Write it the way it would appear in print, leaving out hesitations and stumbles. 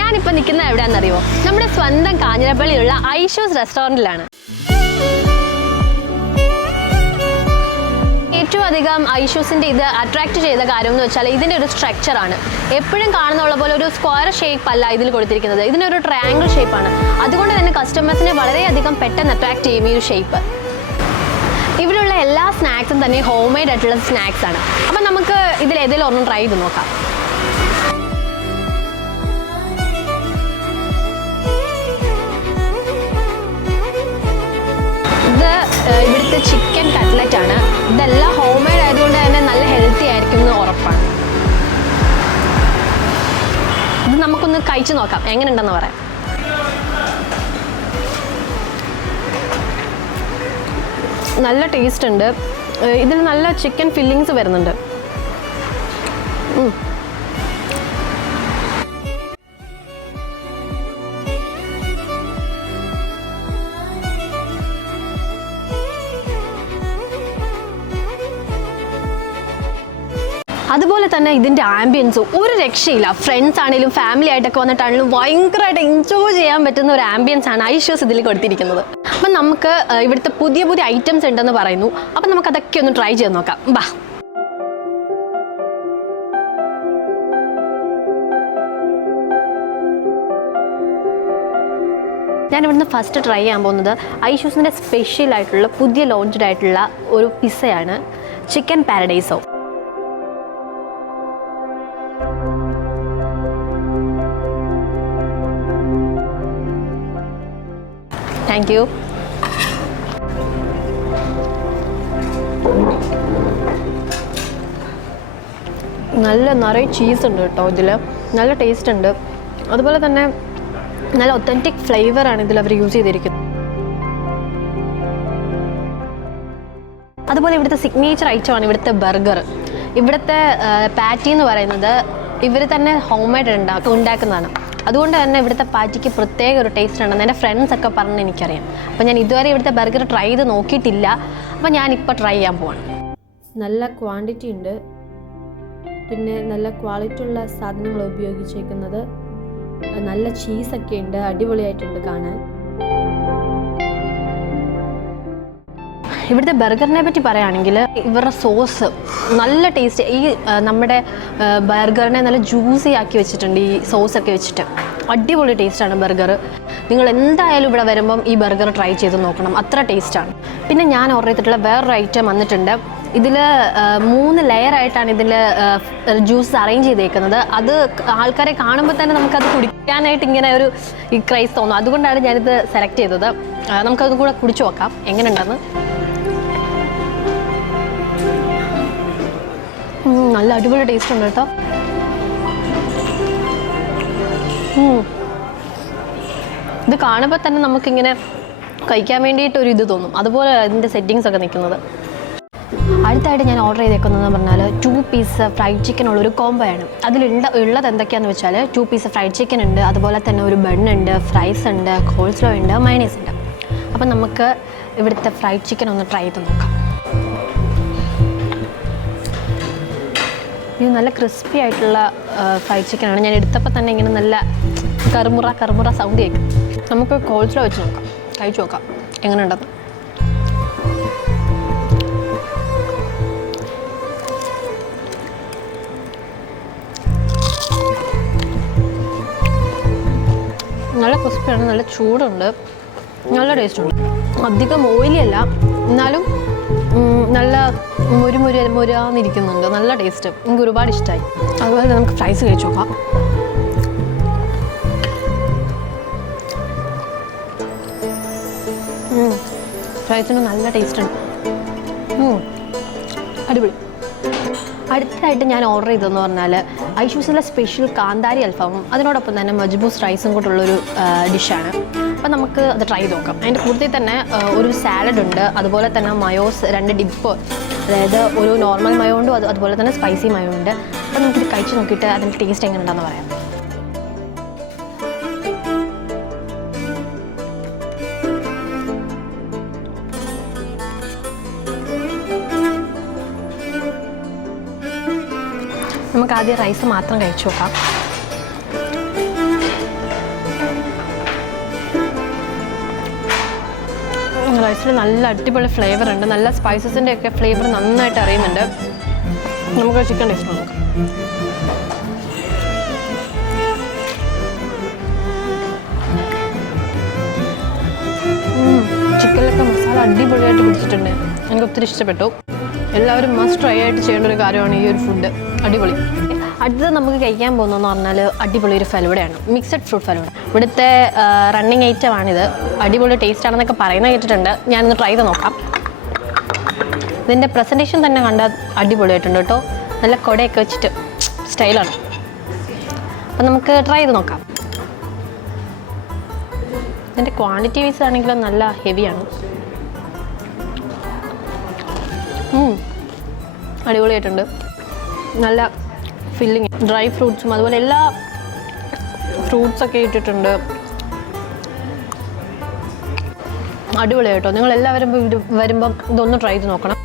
ഞാനിപ്പോൾ നിൽക്കുന്നത് എവിടെയാണെന്നറിയോ? നമ്മുടെ സ്വന്തം കാഞ്ഞിരപ്പള്ളിയിലുള്ള ഐഷൂസ് റെസ്റ്റോറൻറ്റിലാണ്. ഏറ്റവും അധികം ഐഷൂസിൻ്റെ ഇത് അട്രാക്റ്റ് ചെയ്ത കാര്യം എന്ന് വെച്ചാൽ ഇതിൻ്റെ ഒരു സ്ട്രക്ചറാണ്. എപ്പോഴും കാണുന്നുള്ള പോലെ ഒരു സ്ക്വയർ ഷേപ്പ് അല്ല ഇതിൽ കൊടുത്തിരിക്കുന്നത്, ഇതിനൊരു ട്രയാങ്കിൾ ഷേപ്പാണ്. അതുകൊണ്ട് തന്നെ കസ്റ്റമേഴ്സിനെ വളരെയധികം പെട്ടെന്ന് അട്രാക്റ്റ് ചെയ്യും ഈ ഒരു ഷേപ്പ്. ഇവിടെയുള്ള എല്ലാ സ്നാക്സും തന്നെ ഹോം മെയ്ഡ് ആയിട്ടുള്ള സ്നാക്സ് ആണ്. അപ്പം നമുക്ക് ഇതിലേതെങ്കിലും ഒന്നും ട്രൈ ചെയ്ത് നോക്കാം. ഇത് ഇവിടുത്തെ ചിക്കൻ കട്ട്ലറ്റ് ആണ്. ഇതെല്ലാം ഹോം മെയ്ഡ് ആയതുകൊണ്ട് തന്നെ നല്ല ഹെൽത്തി ആയിരിക്കും എന്ന് ഉറപ്പാണ്. ഇത് നമുക്കൊന്ന് കഴിച്ചു നോക്കാം എങ്ങനെയുണ്ടെന്ന് പറയാം. നല്ല ടേസ്റ്റ് ഉണ്ട്. ഇതിൽ നല്ല ചിക്കൻ ഫില്ലിങ്സ് വരുന്നുണ്ട്. അതുപോലെ തന്നെ ഇതിൻ്റെ ആംബിയൻസും ഒരു രക്ഷയില്ല. ഫ്രണ്ട്സ് ആണെങ്കിലും ഫാമിലി ആയിട്ടൊക്കെ വന്നിട്ടാണെങ്കിലും ഭയങ്കരമായിട്ട് എൻജോയ് ചെയ്യാൻ പറ്റുന്ന ഒരു ആംബിയൻസ് ആണ് ഐഷൂസ് ഇതിൽ കൊടുത്തിരിക്കുന്നത്. അപ്പം നമുക്ക് ഇവിടുത്തെ പുതിയ പുതിയ ഐറ്റംസ് ഉണ്ടെന്ന് പറയുന്നു. അപ്പം നമുക്കതൊക്കെ ഒന്ന് ട്രൈ ചെയ്ത് നോക്കാം. ബാ. ഞാനിവിടുന്ന് ഫസ്റ്റ് ട്രൈ ചെയ്യാൻ പോകുന്നത് ഐഷൂസിൻ്റെ സ്പെഷ്യൽ ആയിട്ടുള്ള പുതിയ ലോഞ്ച്ഡ് ആയിട്ടുള്ള ഒരു പിസ്സയാണ്, ചിക്കൻ പാരഡൈസോ. Thank you. നല്ല നിറയെ ചീസ് ഉണ്ട് കേട്ടോ ഇതിൽ. നല്ല ടേസ്റ്റ് ഉണ്ട്. അതുപോലെ തന്നെ നല്ല ഒത്തൻറ്റിക് ഫ്ലേവറാണ് ഇതിൽ അവർ യൂസ് ചെയ്തിരിക്കുന്നത്. അതുപോലെ ഇവിടുത്തെ സിഗ്നേച്ചർ ഐറ്റമാണ് ഇവിടുത്തെ ബർഗർ. ഇവിടുത്തെ പാറ്റി എന്ന് പറയുന്നത് ഇവർ തന്നെ ഹോം മെയ്ഡ് ഉണ്ടാക്കുന്നതാണ്. അതുകൊണ്ട് തന്നെ ഇവിടുത്തെ പാറ്റിക്ക് പ്രത്യേക ഒരു ടേസ്റ്റ് ഉണ്ടെന്ന് എൻ്റെ ഫ്രണ്ട്സൊക്കെ പറഞ്ഞ് എനിക്കറിയാം. അപ്പോൾ ഞാൻ ഇതുവരെ ഇവിടുത്തെ ബർഗർ ട്രൈ ചെയ്ത് നോക്കിയിട്ടില്ല. അപ്പോൾ ഞാനിപ്പോൾ ട്രൈ ചെയ്യാൻ പോവാണ്. നല്ല ക്വാണ്ടിറ്റി ഉണ്ട്, പിന്നെ നല്ല ക്വാളിറ്റി ഉള്ള സാധനങ്ങൾ ഉപയോഗിച്ചേക്കുന്നത്. നല്ല ചീസൊക്കെ ഉണ്ട്, അടിപൊളിയായിട്ടുണ്ട് കാണാൻ. ഇവിടുത്തെ ബർഗറിനെ പറ്റി പറയുകയാണെങ്കിൽ ഇവരുടെ സോസ് നല്ല ടേസ്റ്റ്. ഈ നമ്മുടെ ബർഗറിനെ നല്ല ജ്യൂസി ആക്കി വെച്ചിട്ടുണ്ട് ഈ സോസൊക്കെ വെച്ചിട്ട്. അടിപൊളി ടേസ്റ്റാണ് ബർഗർ. നിങ്ങൾ എന്തായാലും ഇവിടെ വരുമ്പം ഈ ബർഗർ ട്രൈ ചെയ്ത് നോക്കണം, അത്ര ടേസ്റ്റാണ്. പിന്നെ ഞാൻ ഓർഡർ ചെയ്തിട്ടുള്ള വേറൊരു ഐറ്റം വന്നിട്ടുണ്ട്. ഇതിൽ 3 ലെയറായിട്ടാണ് ഇതിൽ ജ്യൂസ് അറേഞ്ച് ചെയ്തേക്കുന്നത്. അത് ആൾക്കാരെ കാണുമ്പോൾ തന്നെ നമുക്കത് കുടിക്കാനായിട്ട് ഇങ്ങനെ ഒരു ഈ ക്രൈസ് തോന്നും. അതുകൊണ്ടാണ് ഞാനിത് സെലക്ട് ചെയ്തത്. നമുക്കത് കൂടെ കുടിച്ചു നോക്കാം എങ്ങനെയുണ്ടെന്ന്. നല്ല അടിപൊളി ടേസ്റ്റ് ഉണ്ട് കേട്ടോ. ഇത് കാണുമ്പോൾ തന്നെ നമുക്കിങ്ങനെ കഴിക്കാൻ വേണ്ടിയിട്ടൊരു ഇത് തോന്നും. അതുപോലെ അതിൻ്റെ സെറ്റിങ്സ് ഒക്കെ നിൽക്കുന്നത്. അടുത്തായിട്ട് ഞാൻ ഓർഡർ ചെയ്തേക്കുന്നതെന്ന് പറഞ്ഞാൽ 2 പീസ് ഫ്രൈഡ് ചിക്കൻ ഉള്ളൊരു കോംബോയാണ്. ഉള്ളത് എന്തൊക്കെയാണെന്ന് വെച്ചാൽ 2 പീസ് ഫ്രൈഡ് ചിക്കൻ ഉണ്ട്, അതുപോലെ തന്നെ ഒരു ബണ്ണുണ്ട്, ഫ്രൈസ് ഉണ്ട്, കോൾസ്ലോ ഉണ്ട്, മയണൈസ് ഉണ്ട്. അപ്പം നമുക്ക് ഇവിടുത്തെ ഫ്രൈഡ് ചിക്കൻ ഒന്ന് ട്രൈ ചെയ്ത് നോക്കാം. ഇത് നല്ല ക്രിസ്പി ആയിട്ടുള്ള ഫ്രൈഡ് ചിക്കനാണ്. ഞാൻ എടുത്തപ്പോൾ തന്നെ ഇങ്ങനെ നല്ല കറുമുറ സൗണ്ട് കേൾക്കും. നമുക്ക് കോൾസ്ലോ വെച്ച് നോക്കാം, കഴിച്ചു നോക്കാം എങ്ങനെ ഉണ്ടെന്ന്. നല്ല ക്രിസ്പിയാണ്, നല്ല ചൂടുണ്ട്, നല്ല ടേസ്റ്റുണ്ട്. അധികം ഓയിലി അല്ല, എന്നാലും നല്ല മുരാന്നിരിക്കുന്നുണ്ട്. നല്ല ടേസ്റ്റ്, എനിക്ക് ഒരുപാട് ഇഷ്ടമായി. അതുപോലെ നമുക്ക് ഫ്രൈസ് കഴിച്ചു നോക്കാം. ഫ്രൈസിന് നല്ല ടേസ്റ്റ് ഉണ്ട്, അടിപൊളി. അടുത്തതായിട്ട് ഞാൻ ഓർഡർ ചെയ്തതെന്ന് പറഞ്ഞാൽ ഐഷൂസിലെ സ്പെഷ്യൽ കാന്താരി അൽഫാമും അതിനോടൊപ്പം തന്നെ മജ്ബൂസ് റൈസും കൂട്ടുള്ളൊരു ഡിഷാണ്. അപ്പം നമുക്ക് അത് ട്രൈ ചെയ്ത് നോക്കാം. അതിൻ്റെ കൂട്ടത്തിൽ തന്നെ ഒരു സാലഡ് ഉണ്ട്, അതുപോലെ തന്നെ മയോസ് 2 ഡിപ്പ്, അതായത് ഒരു നോർമൽ മയോ ഉണ്ട്, അതുപോലെ തന്നെ സ്പൈസി മയോ ഉണ്ട്. അപ്പം നമുക്കിത് കഴിച്ച് നോക്കിയിട്ട് അതിൻ്റെ ടേസ്റ്റ് എങ്ങനെ ഉണ്ടെന്ന് പറയാം. നമുക്ക് ആദ്യം റൈസ് മാത്രം കഴിച്ചു നോക്കാം. സോസിൽ നല്ല അടിപൊളി ഫ്ലേവർ ഉണ്ട്, നല്ല സ്പൈസസിൻ്റെ ഒക്കെ ഫ്ലേവർ നന്നായിട്ട് അറിയുന്നുണ്ട്. നമുക്ക് ചിക്കൻ ടേസ്റ്റ് നോക്കാം. ചിക്കനിലൊക്കെ മസാല അടിപൊളിയായിട്ട് പിടിച്ചിട്ടുണ്ട്. എനിക്ക് ഒത്തിരി ഇഷ്ടപ്പെട്ടു. എല്ലാവരും മസ്റ്റ് ട്രൈ ആയിട്ട് ചെയ്യേണ്ട ഒരു കാര്യമാണ് ഈ ഒരു ഫുഡ്. അടിപൊളി. അടുത്തത് നമുക്ക് കഴിക്കാൻ പോകുന്നതെന്ന് പറഞ്ഞാൽ അടിപൊളി ഒരു ഫലൂഡയാണ്, മിക്സഡ് ഫ്രൂട്ട് ഫലൂഡ. ഇവിടുത്തെ റണ്ണിങ് ഐറ്റമാണിത്. അടിപൊളി ടേസ്റ്റ് ആണെന്നൊക്കെ പറയുന്നത് കേട്ടിട്ടുണ്ട്. ഞാനൊന്ന് ട്രൈ ചെയ്ത് നോക്കാം. ഇതിൻ്റെ പ്രസൻറ്റേഷൻ തന്നെ കണ്ടാൽ അടിപൊളിയായിട്ടുണ്ട് കേട്ടോ. നല്ല കൊടയൊക്കെ വെച്ചിട്ട് സ്റ്റൈലാണ്. അപ്പം നമുക്ക് ട്രൈ ചെയ്ത് നോക്കാം. ഇതിൻ്റെ ക്വാണ്ടിറ്റി വൈസ് ആണെങ്കിലും നല്ല ഹെവിയാണ്. അടിപൊളിയായിട്ടുണ്ട്. നല്ല ഫില്ലിങ്, ഡ്രൈ ഫ്രൂട്ട്സും അതുപോലെ എല്ലാ ഫ്രൂട്ട്സൊക്കെ ഇട്ടിട്ടുണ്ട്. അടിപൊളിയായിട്ടോ. നിങ്ങൾ എല്ലാവരും വരുമ്പം ഇതൊന്ന് ട്രൈ ചെയ്ത് നോക്കണം.